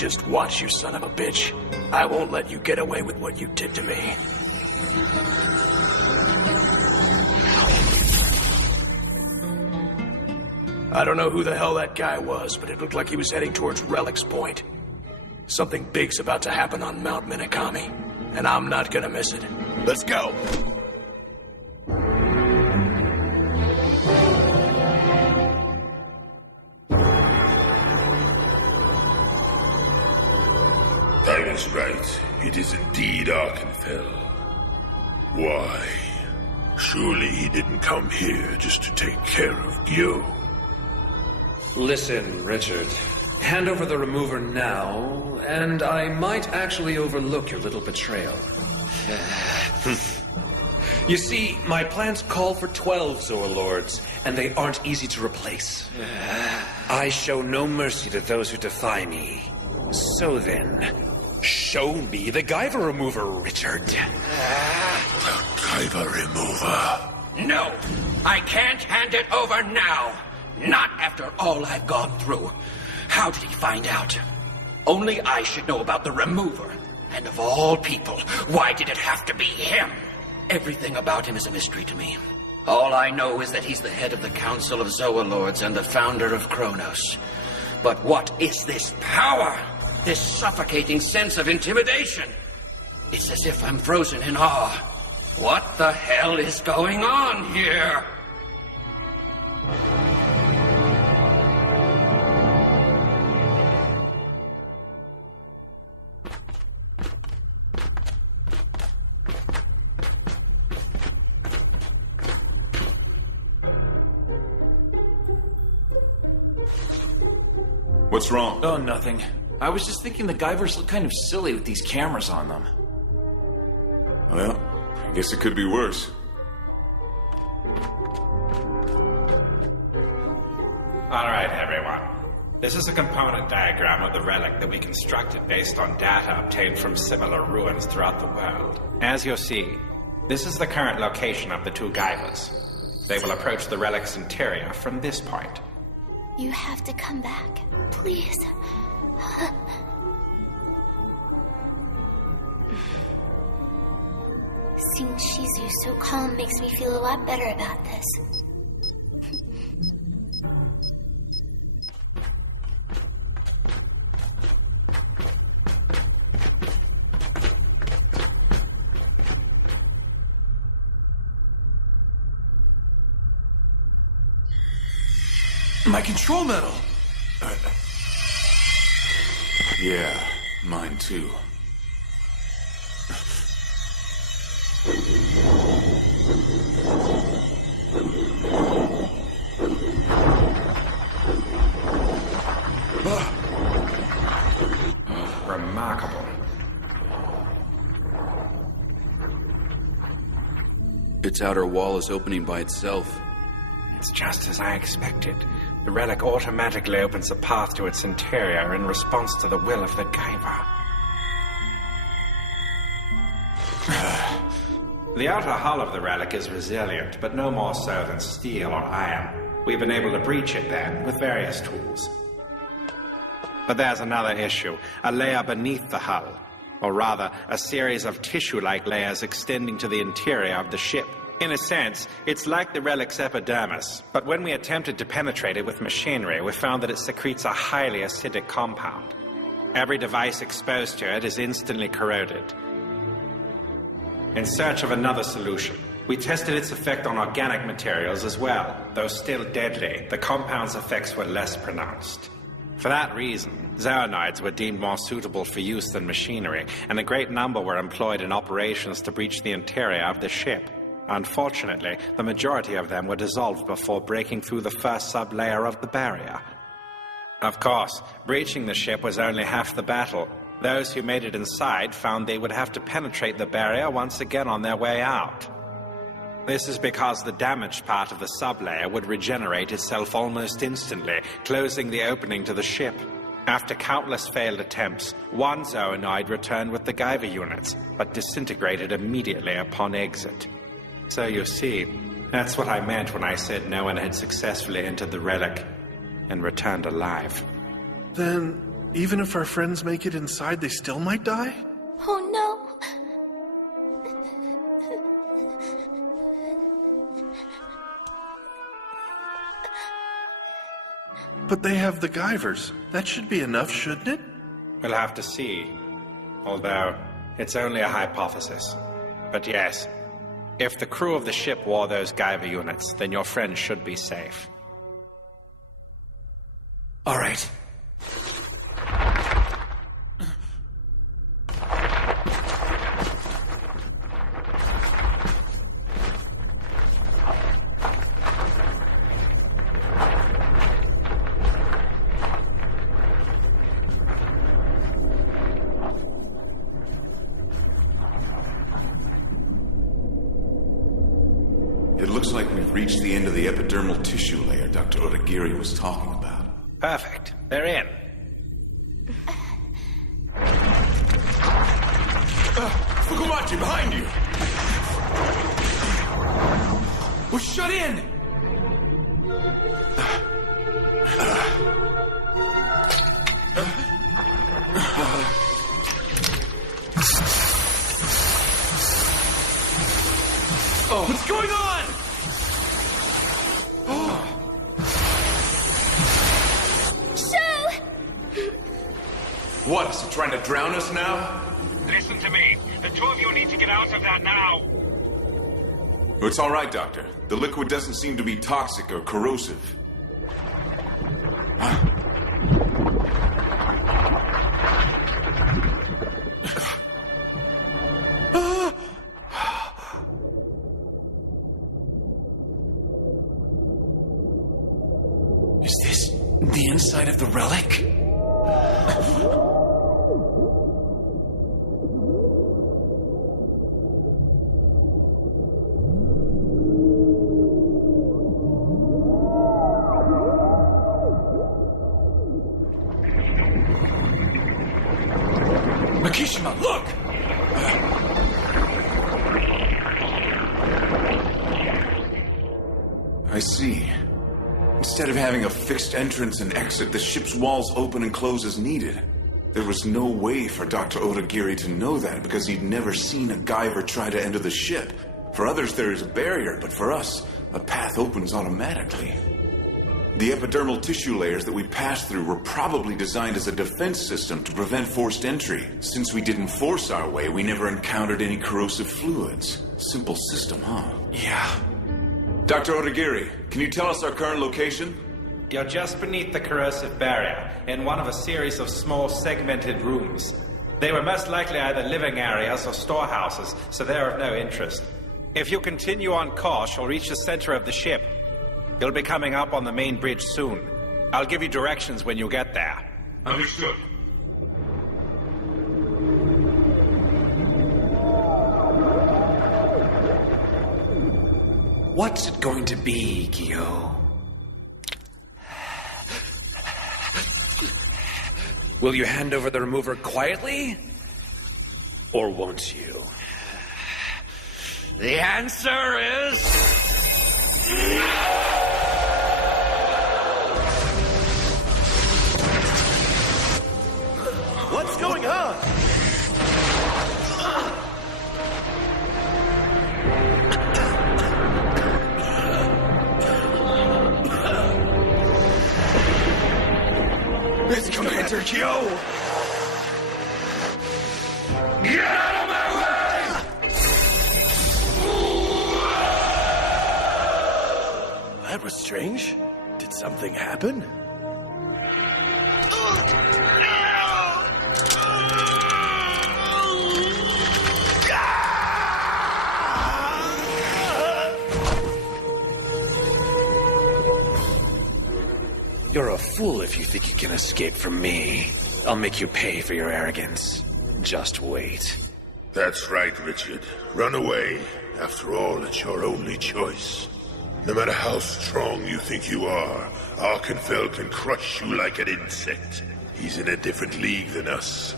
Just watch, you son of a bitch. I won't let you get away with what you did to me. I don't know who the hell that guy was, but it looked like he was heading towards Relic's point. Something big's about to happen on Mount Minakami, and I'm not gonna miss it. Let's go! I was right. It is indeed Archanfel. Why? Surely he didn't come here just to take care of Guyot. Listen, Richard. Hand over the remover now, and I might actually overlook your little betrayal. You see, my plans call for 12 Zoalords, and they aren't easy to replace. I show no mercy to those who defy me. So then, show me the Guyver remover, Richard. The Guyver remover? No! I can't hand it over now! Not after all I've gone through. How did he find out? Only I should know about the remover. And of all people, why did it have to be him? Everything about him is a mystery to me. All I know is that he's the head of the Council of Zoalords and the founder of Cronos. But what is this power? This suffocating sense of intimidation? It's as if I'm frozen in awe. What the hell is going on here? What's wrong? Oh, nothing. I was just thinking the Guyvers look kind of silly with these cameras on them. Well, I guess it could be worse. Alright, everyone. This is a component diagram of the relic that we constructed based on data obtained from similar ruins throughout the world. As you'll see, this is the current location of the two Guyvers. They will approach the relic's interior from this point. You have to come back, please. Seeing Shizu so calm makes me feel a lot better about this. My control medal! Yeah, mine too. Remarkable. Its outer wall is opening by itself. It's just as I expected. The relic automatically opens a path to its interior in response to the will of the Guyver. The outer hull of the relic is resilient, but no more so than steel or iron. We've been able to breach it then, with various tools. But there's another issue, a layer beneath the hull. Or rather, a series of tissue-like layers extending to the interior of the ship. In a sense, it's like the relic's epidermis, but when we attempted to penetrate it with machinery, we found that it secretes a highly acidic compound. Every device exposed to it is instantly corroded. In search of another solution, we tested its effect on organic materials as well. Though still deadly, the compound's effects were less pronounced. For that reason, zoonoids were deemed more suitable for use than machinery, and a great number were employed in operations to breach the interior of the ship. Unfortunately, the majority of them were dissolved before breaking through the first sub-layer of the barrier. Of course, breaching the ship was only half the battle. Those who made it inside found they would have to penetrate the barrier once again on their way out. This is because the damaged part of the sub-layer would regenerate itself almost instantly, closing the opening to the ship. After countless failed attempts, one zoonoid returned with the Guyver units, but disintegrated immediately upon exit. So you see, that's what I meant when I said no one had successfully entered the relic and returned alive. Then, Even if our friends make it inside, they still might die? Oh no. But they have the Guyvers. That should be enough, shouldn't it? We'll have to see. Although, it's only a hypothesis. But yes, if the crew of the ship wore those Guyver units, then your friends should be safe. All right. It looks like we've reached the end of the epidermal tissue layer Dr. Odagiri was talking about. Perfect. They're in. Fukumachi, behind you! We're shut in! Oh, what's going on? What, is he trying to drown us now? Listen to me. The two of you need to get out of that now. It's all right, Doctor. The liquid doesn't seem to be toxic or corrosive. Huh? Is this the inside of the relic? Makishima, look! I see. Instead of having a fixed entrance and exit, the ship's walls open and close as needed. There was no way for Dr. Odagiri to know that because he'd never seen a Guyver try to enter the ship. For others, there is a barrier, but for us, a path opens automatically. The epidermal tissue layers that we passed through were probably designed as a defense system to prevent forced entry. Since we didn't force our way, we never encountered any corrosive fluids. Simple system, huh? Yeah. Dr. Odagiri, can you tell us our current location? You're just beneath the corrosive barrier, in one of a series of small segmented rooms. They were most likely either living areas or storehouses, so they're of no interest. If you continue on course, you'll reach the center of the ship. You'll be coming up on the main bridge soon. I'll give you directions when you get there. Understood. What's it going to be, Guyot? Will you hand over the remover quietly? Or won't you? The answer is... What's going on? It's Commander Guyot! Get out of my way! That was strange. Did something happen? You're a fool if you think you can escape from me. I'll make you pay for your arrogance. Just wait. That's right, Richard. Run away. After all, it's your only choice. No matter how strong you think you are, Archanfel can crush you like an insect. He's in a different league than us.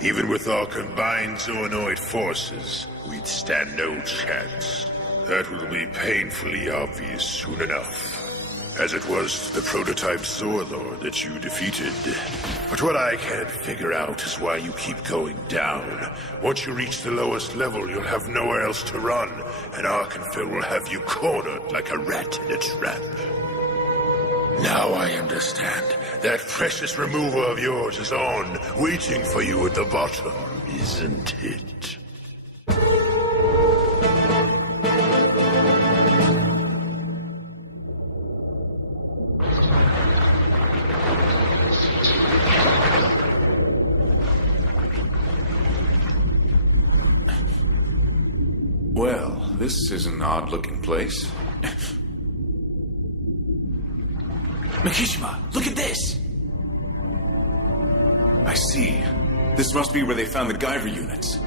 Even with our combined Zoonoid forces, we'd stand no chance. That will be painfully obvious soon enough. as it was to the prototype Zorlord that you defeated. But what I can't figure out is why you keep going down. Once you reach the lowest level, you'll have nowhere else to run, and Archanfel will have you cornered like a rat in a trap. Now I understand. That precious remover of yours is on, waiting for you at the bottom, isn't it? Well, this is an odd-looking place. Makishima, look at this! I see. This must be where they found the Guyver units.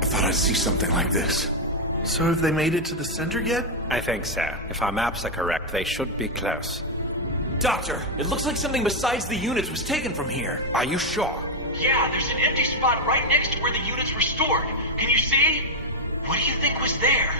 I thought I'd see something like this. So have they made it to the center yet? I think so. If our maps are correct, they should be close. Doctor, it looks like something besides the units was taken from here. Are you sure? Yeah, there's an empty spot right next to where the units were stored. Can you see? What do you think was there?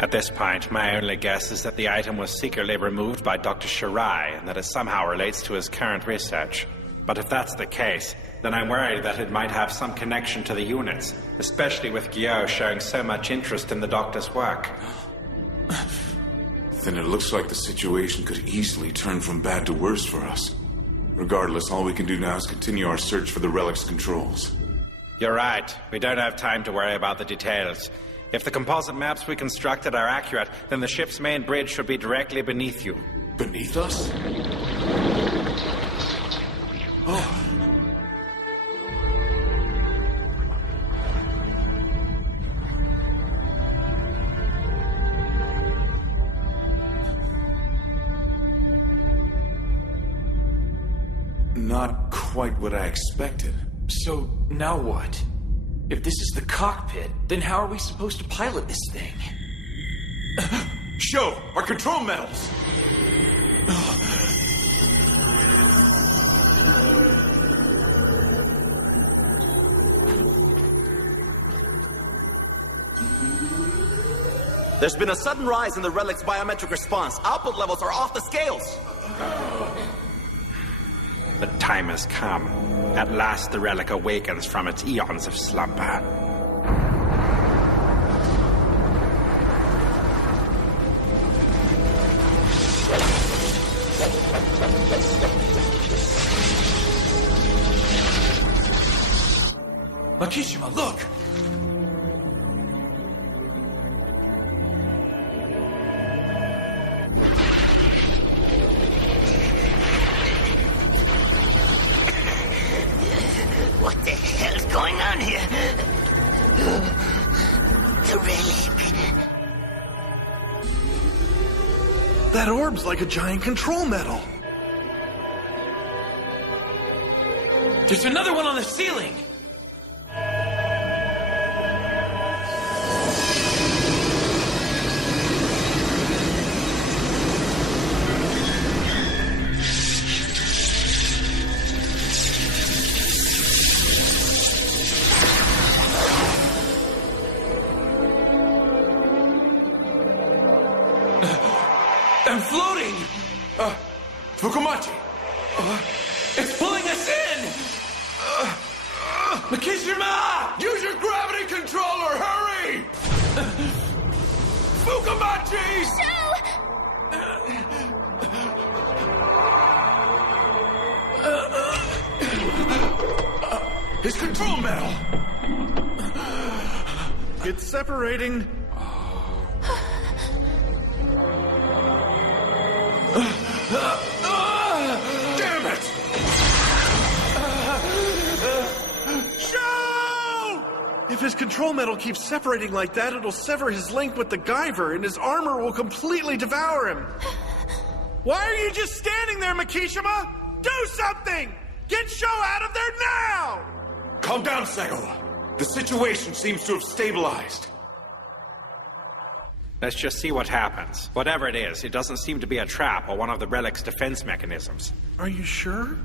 At this point, my only guess is that the item was secretly removed by Dr. Shirai and that it somehow relates to his current research. But if that's the case, then I'm worried that it might have some connection to the units, especially with Guyot showing so much interest in the Doctor's work. Then it looks like the situation could easily turn from bad to worse for us. Regardless, all we can do now is continue our search for the Relic's controls. You're right. We don't have time to worry about the details. If the composite maps we constructed are accurate, then the ship's main bridge should be directly beneath you. Beneath us? Oh. Not quite what I expected. So, now what? If this is the cockpit, then how are we supposed to pilot this thing? Sho, our control medals! There's been a sudden rise in the Relic's biometric response. Output levels are off the scales. The time has come. At last the Relic awakens from its eons of slumber. Makishima, look! What the hell's going on here? The Relic. That orb's like a giant control medal. There's another one on the ceiling! I'm floating! Fukumachi! It's pulling us in! Makishima! Use your gravity controller, hurry! Fukumachi! His control medal! It's separating. Damn it! Sho! If his control medal keeps separating like that, it'll sever his link with the Guyver, and his armor will completely devour him. Why are you just standing there, Makishima? Do something! Get Sho out of there now! Calm down, Sego. The situation seems to have stabilized. Let's just see what happens. Whatever it is, it doesn't seem to be a trap or one of the Relic's defense mechanisms. Are you sure?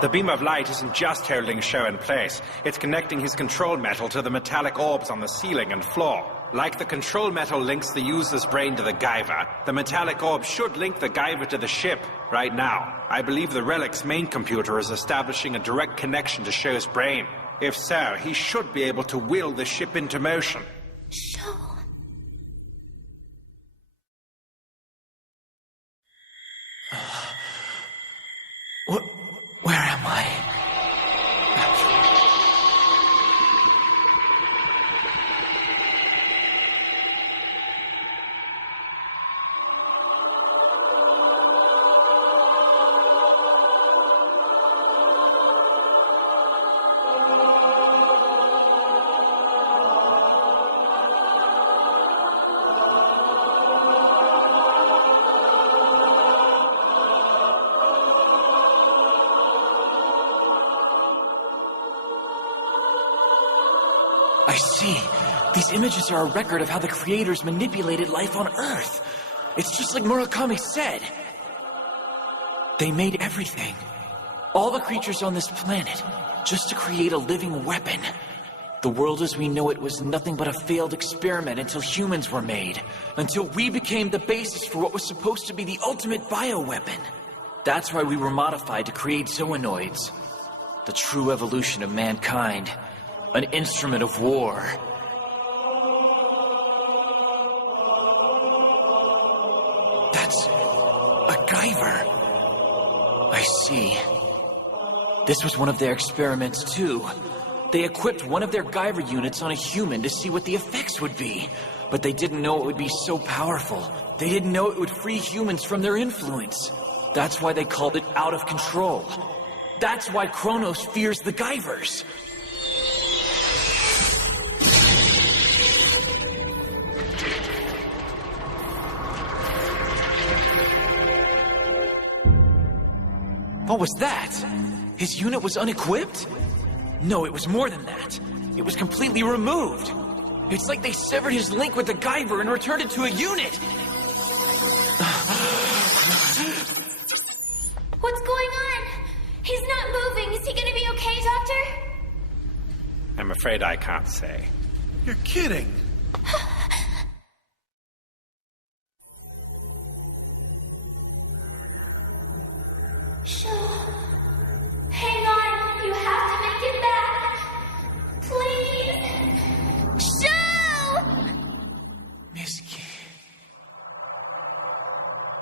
The beam of light isn't just holding Sho in place. It's connecting his control metal to the metallic orbs on the ceiling and floor. Like the control metal links the user's brain to the Guyver, the metallic orb should link the Guyver to the ship. Right now, I believe the Relic's main computer is establishing a direct connection to Sho's brain. If so, he should be able to will the ship into motion. Sho. Where am I? I see. These images are a record of how the creators manipulated life on Earth. It's just like Murakami said. They made everything. All the creatures on this planet, just to create a living weapon. The world as we know it was nothing but a failed experiment until humans were made. Until we became the basis for what was supposed to be the ultimate bioweapon. That's why we were modified to create zoonoids. The true evolution of mankind. An instrument of war. That's a Guyver. I see. This was one of their experiments, too. They equipped one of their Guyver units on a human to see what the effects would be. But they didn't know it would be so powerful. They didn't know it would free humans from their influence. That's why they called it out of control. That's why Cronos fears the Guyvers. What was that? His unit was unequipped? No, it was more than that. It was completely removed. It's like they severed his link with the Guyver and returned it to a unit. What's going on? He's not moving. Is he gonna be okay, Doctor? I'm afraid I can't say. You're kidding. Sho. Hang on. You have to make it back. Please. Sho! Miski.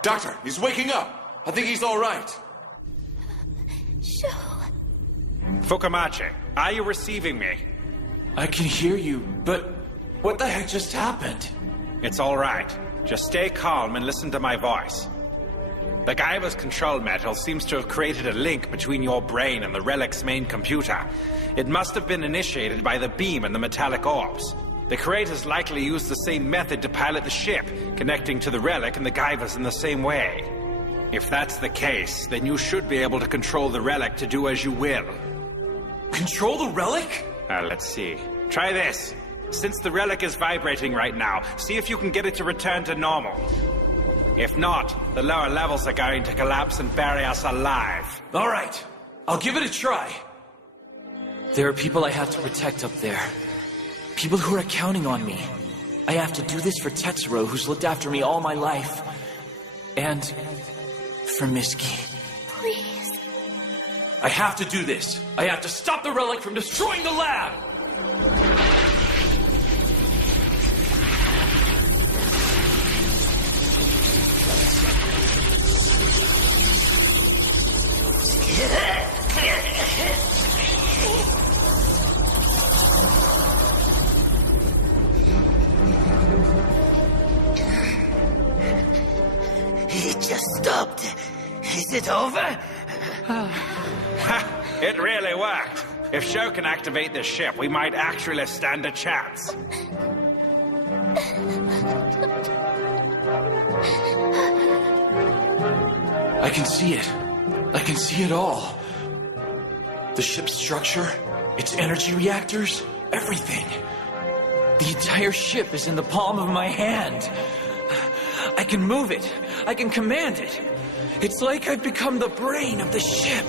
Doctor, he's waking up. I think he's all right. Sho. Fukamachi, are you receiving me? I can hear you, but what the heck just happened? It's all right. Just stay calm and listen to my voice. The Guyver's control metal seems to have created a link between your brain and the Relic's main computer. It must have been initiated by the beam and the metallic orbs. The creators likely used the same method to pilot the ship, connecting to the Relic and the Guyvers in the same way. If that's the case, then you should be able to control the Relic to do as you will. Control the Relic? Let's see. Try this. Since the Relic is vibrating right now, see if you can get it to return to normal. If not, the lower levels are going to collapse and bury us alive. All right. I'll give it a try. There are people I have to protect up there. People who are counting on me. I have to do this for Tetsuro, who's looked after me all my life. And for Miski. Please. I have to do this. I have to stop the Relic from destroying the lab! It just stopped. Is it over? It really worked. If Sho can activate this ship, we might actually stand a chance. I can see it. I can see it all. The ship's structure, its energy reactors, everything. The entire ship is in the palm of my hand. I can move it. I can command it. It's like I've become the brain of the ship.